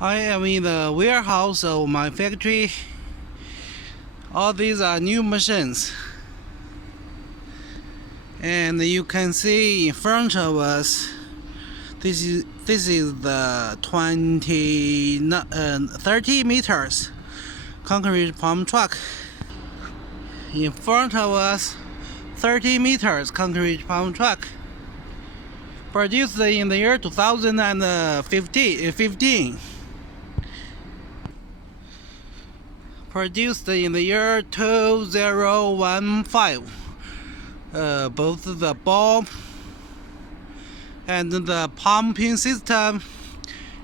I am in the warehouse of my factory. All these are new machines. And you can see in front of us, this is the 30 meters concrete pump truck. In front of us, 30 meters concrete pump truck. Produced in the year 2015. Produced in the year 2015. Both the bulb and the pumping system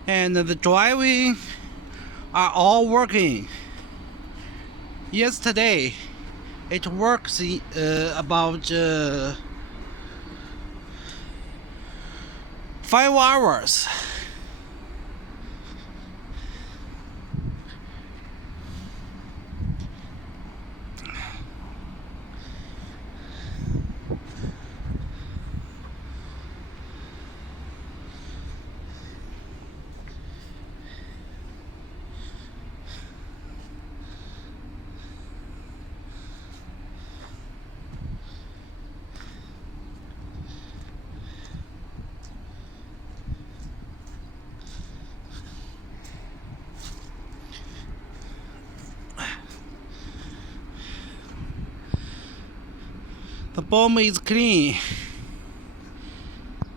and the driving are all working. Yesterday, it works about 5 hours. The bomb is clean.